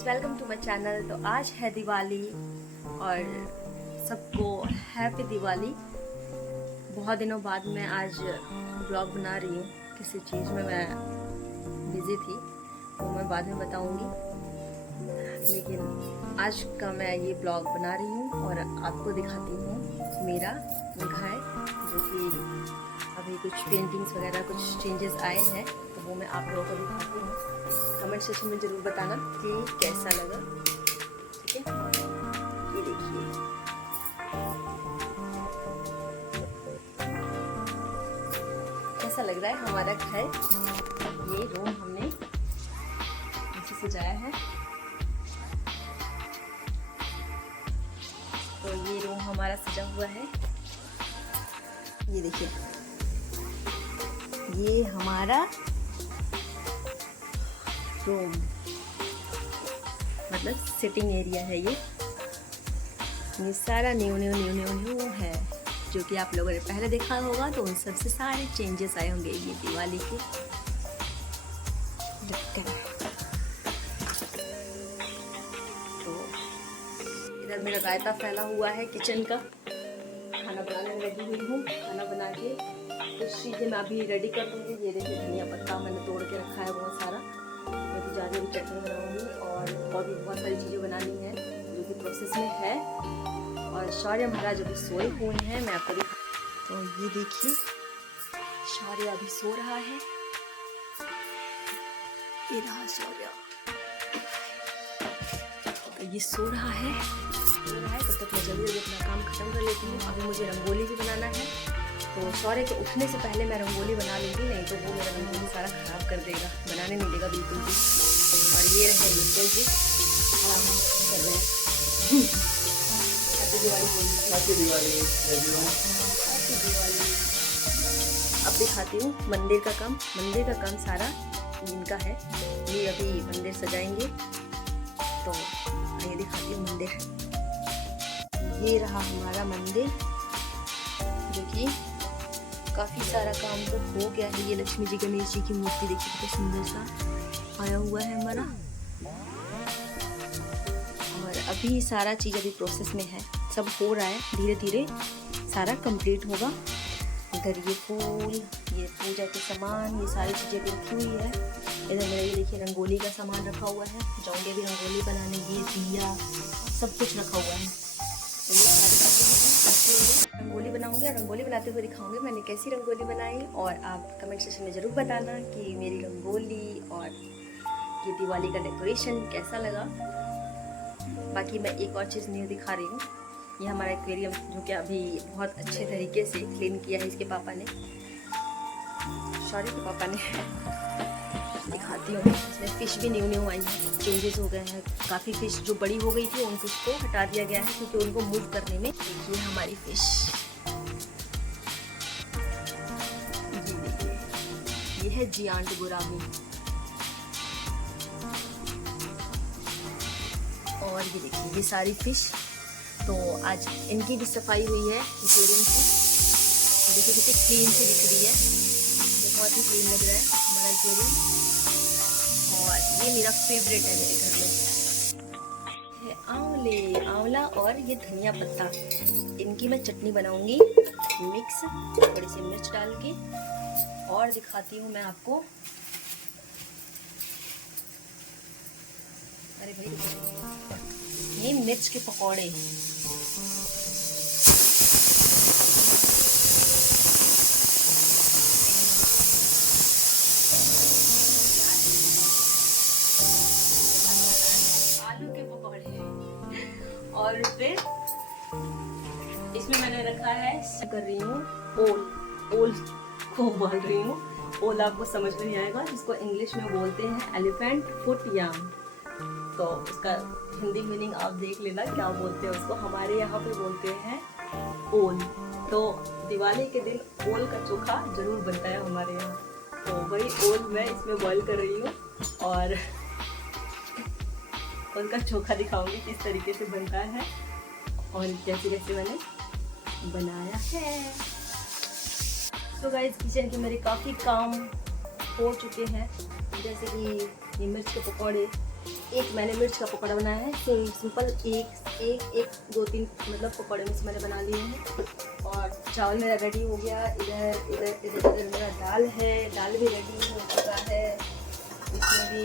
Welcome to my channel. तो आज है दिवाली और सबको हैप्पी दिवाली। बहुत दिनों बाद मैं आज ब्लॉग बना रही हूँ। किसी चीज़ में मैं बिज़ी थी वो मैं बाद में बताऊँगी, लेकिन आज का मैं ये ब्लॉग बना रही हूँ और आपको दिखाती हूँ मेरा घर, जो कि अभी कुछ पेंटिंग्स वगैरह कुछ चेंजेस आए हैं, तो वो मैं आप लोगों को दिखाती हूँ। कमेंट सेक्शन में ज़रूर बताना कि कैसा लगा। ठीक है, ये देखिए कैसा लग रहा है हमारा घर। ये रूम हमने अच्छे से सजाया है। तो ये रूम हमारा सजा हुआ है। ये देखिए, ये हमारा रूम मतलब सिटिंग एरिया है। ये सारा न्यू है, जो कि आप लोगों ने पहले देखा होगा। तो उन सब से सारे चेंजेस आए होंगे ये दिवाली के। तो इधर मेरा रायता फैला हुआ है किचन का। खाना बनाने में लगी हुई हूँ। खाना बना के कुछ चीज़ें मैं अभी रेडी कर दूँगी। ये देखिए, धनिया पत्ता मैंने तोड़ के रखा है बहुत सारा। मैं भी ज़्यादा भी चटनी बनाऊँगी और भी बहुत सारी चीज़ें बनानी है जो कि प्रोसेस में है। और शौर्य महाराज अभी सोए हुए हैं, मैं आपको दिखा। तो ये देखिए, शौर्य अभी सो रहा है। ये रहा शौर्य, तो ये सो रहा है। तब तक मैं जल्दी अपना काम खत्म कर लेती हूँ। अभी मुझे रंगोली भी बनाना है, तो शौर्य के उठने से पहले मैं रंगोली बना लूँगी, नहीं तो वो मेरा रंगोली सारा खराब कर देगा, बनाने नहीं देगा बिल्कुल भी। और ये रहे बिल्कुल जी आराम कर रहे हैं। हैप्पी दिवाली बोलिए। हैप्पी दिवाली। हैप्पी दिवाली। अब दिखाती हूँ मंदिर का काम। मंदिर का काम सारा इनका है। ये अभी मंदिर सजाएंगे, तो आइए दिखाती हूँ मंदिर। ये रहा हमारा मंदिर, जो कि काफ़ी सारा काम तो हो गया है। ये लक्ष्मी जी गणेश जी की मूर्ति देखिए कितना सुंदर सा आया हुआ है हमारा। और अभी सारा चीज़ अभी प्रोसेस में है, सब हो रहा है, धीरे धीरे सारा कंप्लीट होगा। इधर ये फूल, ये पूजा के सामान, ये सारी चीज़ें भी रखी हुई है। इधर मेरा ये देखिए रंगोली का सामान रखा हुआ है। जाऊँगे भी रंगोली बनाने, ये दिया सब कुछ रखा हुआ है। तो ये सारी चीज़ें रंगोली बनाऊंगी और रंगोली बनाते हुए दिखाऊंगी मैंने कैसी रंगोली बनाई। और आप कमेंट सेक्शन में ज़रूर बताना कि मेरी रंगोली और ये दिवाली का डेकोरेशन कैसा लगा। बाकी मैं एक और चीज़ न्यू दिखा रही हूँ। ये हमारा एक्वेरियम, जो कि अभी बहुत अच्छे तरीके से क्लीन किया है इसके पापा ने, शौर्य के पापा ने। दिखाती हूँ, इसमें फ़िश भी न्यू आई है, चेंजेस हो गए हैं। काफ़ी फ़िश जो बड़ी हो गई थी उन फ़िश को हटा दिया गया है, क्योंकि उनको मूव करने में। देखिए हमारी फ़िश, ये है जियांट गुरामी। और ये देखिए ये सारी फ़िश। तो आज इनकी भी सफाई हुई है एक्वेरियम की। देखिए कितनी क्लीन सी दिख रही है, बहुत ही क्लीन लग रहा है हमारा एक्वेरियम। और ये मेरा फेवरेट है मेरे घर में, है आंवला और ये धनिया पत्ता। इनकी मैं चटनी बनाऊंगी मिक्स, थोड़ी सी मिर्च डाल के। और दिखाती हूँ मैं आपको, अरे भाई, ये मिर्च के पकौड़े। आलू के पकौड़े। और फिर इसमें मैंने रखा है, कर रही हूँ ओल को बोल रही हूँ। ओल आपको समझ में नहीं आएगा, इसको इंग्लिश में बोलते हैं एलिफेंट फुट याम। तो उसका हिंदी मीनिंग आप देख लेना क्या बोलते हैं उसको। हमारे यहाँ पे बोलते हैं ओल। तो दिवाली के दिन ओल का चोखा जरूर बनता है हमारे यहाँ। तो वही ओल मैं इसमें बॉईल कर रही हूँ और ओल का चोखा दिखाऊंगी किस तरीके से बनता है और कैसे कैसे मैंने बनाया है। तो गाइस किचन के मेरे काफ़ी काम हो चुके हैं, जैसे कि ये मिर्च के पकौड़े। एक मैंने मिर्च का पकौड़ा बनाया है, सिंपल एक 2-3 मतलब पकौड़े मिर्च मैंने बना लिए हैं। और चावल मेरा रेडी हो गया। इधर मेरा दाल है, दाल भी रेडी हो चुका है। इसमें भी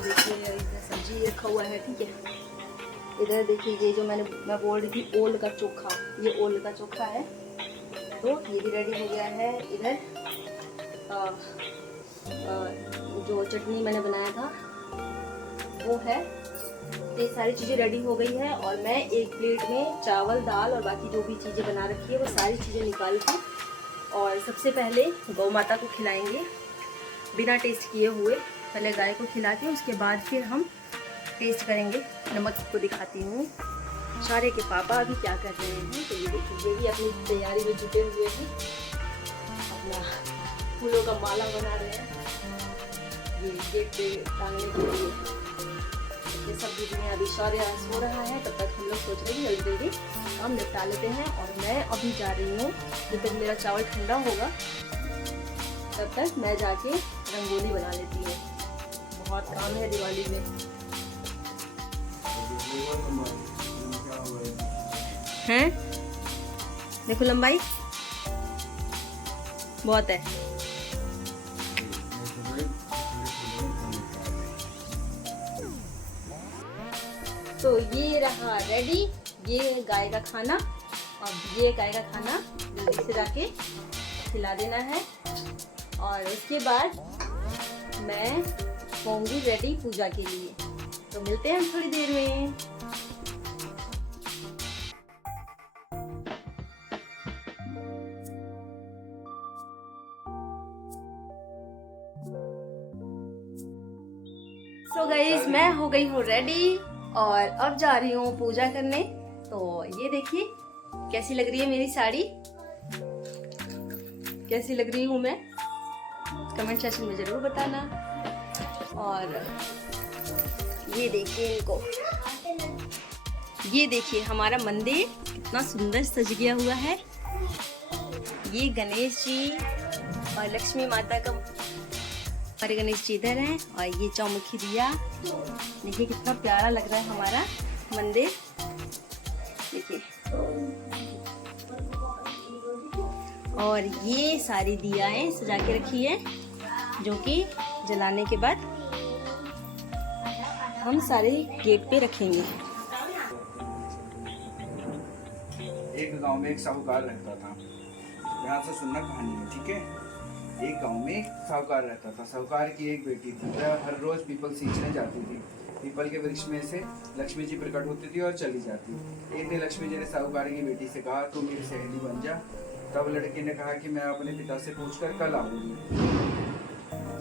देखिए इधर सब्जी रखा हुआ है, ठीक है। इधर देखिए ये जो मैं बोल रही थी ओल का चोखा, ये ओल का चोखा है, तो ये भी रेडी हो गया है। इधर जो चटनी मैंने बनाया था वो है। तो ये सारी चीज़ें रेडी हो गई है और मैं एक प्लेट में चावल, दाल और बाकी जो भी चीज़ें बना रखी है वो सारी चीज़ें निकाल के और सबसे पहले गौ माता को खिलाएंगे बिना टेस्ट किए हुए। पहले गाय को खिला के उसके बाद फिर हम टेस्ट करेंगे। नमक को दिखाती हूँ। सारे के पापा अभी क्या कर रहे हैं, तो ये देखिए ये भी अपनी तैयारी में जुटे हुए हैं, अपना फूलों का माला बना रहे हैं ये गेट पे टांगने के लिए। ये सब दीदी अभी शौर्य सो रहा है, तब तक हम लोग सोच रहे हैं जल्दी काम निपटा लेते हैं। और मैं अभी जा रही हूँ, जब तक मेरा चावल ठंडा होगा तब तक मैं जाके रंगोली बना लेती हूँ। बहुत काम है दिवाली में। हैं? देखो लंबाई बहुत है। तो ये रहा रेडी, ये गाय का खाना। अब ये गाय का खाना जल्दी से जाके खिला देना है और उसके बाद मैं होंगी रेडी पूजा के लिए। तो मिलते हैं थोड़ी देर में। सो गाइस मैं हो गई हूँ रेडी और अब जा रही हूँ पूजा करने। तो ये देखिए कैसी लग रही है मेरी साड़ी, कैसी लग रही हूँ मैं, कमेंट सेक्शन में जरूर बताना। और ये देखिए इनको, ये देखिए हमारा मंदिर कितना सुंदर सज गया हुआ है। ये गणेश जी और लक्ष्मी माता का, हमारे गणेश जी इधर हैं और ये चौमुखी दिया। देखिए कितना प्यारा लग रहा है हमारा मंदिर। देखिए और ये सारी दियाएं सजा के रखी है, जो कि जलाने के बाद हम सारे गेट पे रखेंगे। एक गांव में एक साहूकार रहता था। ध्यान से सुनना कहानी है, ठीक है। एक गांव में एक साहूकार रहता था। साहूकार की एक बेटी थी, वह हर रोज पीपल सींचने जाती थी। पीपल के वृक्ष में से लक्ष्मी जी प्रकट होती थी और चली जाती। एक दिन लक्ष्मी जी ने साहूकार की बेटी से कहा, तू मेरी सहेली बन जा। तब लड़की ने कहा कि मैं अपने पिता से पूछकर कल आऊंगी।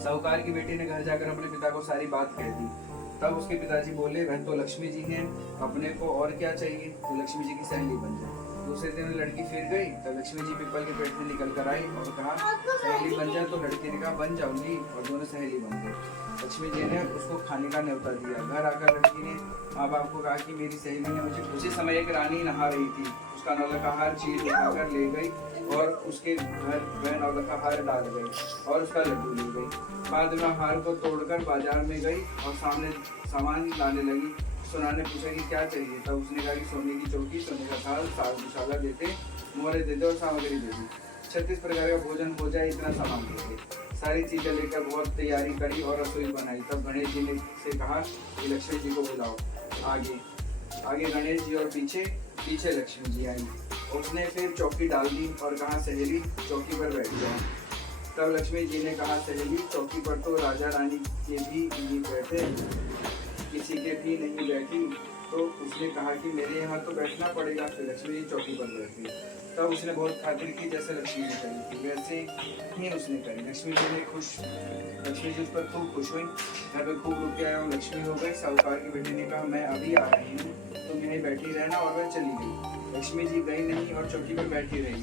साहूकार की बेटी ने घर जाकर अपने पिता को सारी बात कह दी। तब उसके पिताजी बोले, वह तो लक्ष्मी जी हैं, अपने को और क्या चाहिए, तो लक्ष्मी जी की सहेली बन जाए। दूसरे दिन लड़की फिर गई, तब लक्ष्मी जी पीपल के पेड़ से निकल कर आई और कहा सहेली बन जाए। तो लड़की ने कहा बन जाऊंगी, और दोनों सहेली बन गए। लक्ष्मी जी ने उसको खाने का न्योता दिया। घर आकर लड़की ने माँ बाप को कहा कि मेरी सहेली ने मुझे, उसी समय एक रानी नहा रही थी, उसका नौलखा चीर उठाकर ले गई और उसके घर वह नौलखा हार डाल गई और उसका लड्डू ले गई। बाद में हार को तोड़कर बाजार में गई और सामने सामान लाने लगी। सोना ने पूछा कि क्या चाहिए, तब उसने कहा कि सोने की चौकी, सोने का थाल, साग मसाला देते, मोहरे देते और सामग्री देते, 36 प्रकार का भोजन हो जाए, इतना सामान देते। सारी चीजें लेकर बहुत तैयारी करी और रसोई बनाई। तब गणेश जी ने से कहा कि लक्ष्मी जी को बुलाओ। आगे गणेश जी और पीछे लक्ष्मी जी आई। उसने फिर चौकी डाल दी और कहा सहेली चौकी पर बैठ जाओ। तब लक्ष्मी जी ने कहा सहेली चौकी पर तो राजा रानी के भी नहीं बैठे, किसी के भी नहीं बैठी, तो उसने कहा कि मेरे यहाँ तो बैठना पड़ेगा, फिर लक्ष्मी जी चौकी पर बैठी। तब उसने बहुत खातिर की जैसे लक्ष्मी जी करी थी वैसे ही उसने करी। लक्ष्मी जी उस पर खूब खुश हुई, घर पे खूब रुक के आया, लक्ष्मी हो गई। साहूकार की बेटी ने कहा मैं अभी आ रही हूँ, तुम यहीं बैठी रहना, और वह चली गई। लक्ष्मी जी गई नहीं और चौकी पर बैठी रही।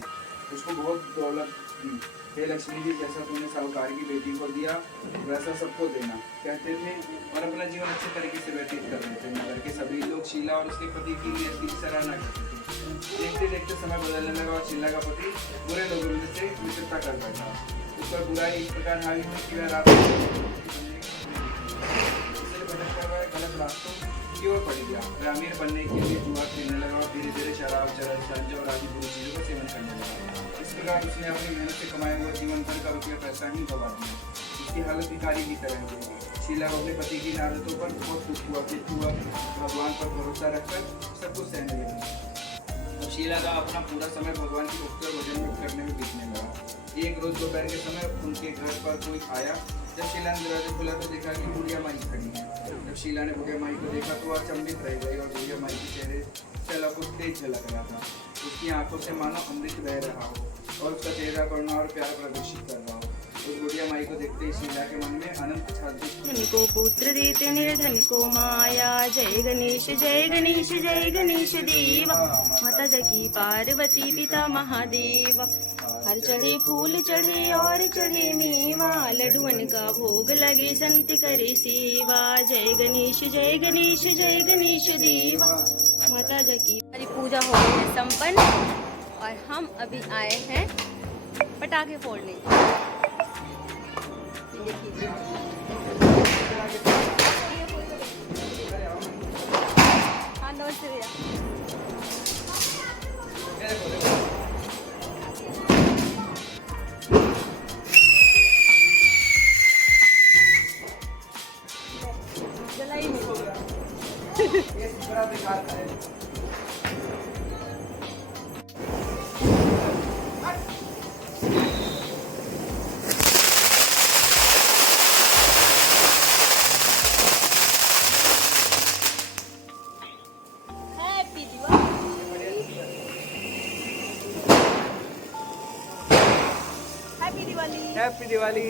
उसको बहुत दौलत दी। हे लक्ष्मी जी, जैसा तुमने साहूकार की बेटी को दिया वैसा सबको देना, कहते थे और अपना जीवन अच्छे तरीके से व्यतीत कर रहे थे। नगर के सभी लोग शीला और उसके पति की असली सराहना करते थे। देखते देखते समय बदलने लगा और शीला का पति बुरे लोगों से मित्रता कर बैठा। उस पर बुराई इस प्रकार हावी हुई कि वह रात गलत रास्तों की ओर पड़ गया। वह अमीर बनने के लिए जुआ खेलने लगा और धीरे धीरे शराब, चरस, गांजा और आदि बुरी चीजों का सेवन करने लगा। इस प्रकार उसने अपनी मेहनत से कमाया हुआ जीवन भर का रुपया पैसा ही गवा दिया। उसकी हालत भिखारी की तरह हुई। शीला को अपने पति की आदतों पर बहुत दुख हुआ, भगवान पर भरोसा रखकर सब कुछ सहने लगी। अब शीला का अपना पूरा समय भगवान की भक्ति और भजन करने में बीतने लगा। एक रोज दोपहर के समय उनके घर पर कोई आया। जब शीला ने दरवाजा खोला तो देखा कि बुढ़िया माई खड़ी है। जब शीला ने बुढ़िया माई को देखा तो अचंभित रह गई और बुढ़िया माई के चेहरे से अलग तेज झलक रहा था। उसकी आंखों से मानो अमृत बह रहा हो और उसका चेहरा करुणा और प्यार प्रदर्शित कर रहा हो। उस बुढ़िया माई को देखते ही शीला के मन में अनंत छात्र को पुत्र देते निर्धन को माया। जय गणेश जय गणेश जय गणेश देवा। माता जकी पार्वती पिता महादेवा। हर चढ़े फूल चढ़े और चढ़े मेवा। लड्डुअन का भोग लगे संत करे सेवा। जय गणेश जय गणेश जय गणेश देवा। माता जकी। हमारी पूजा हो गई है संपन्न और हम अभी आए हैं पटाखे फोड़ने। देखिए हाँ नमस्ते भैया। जलाई हैप्पी दिवाली। हैप्पी दिवाली।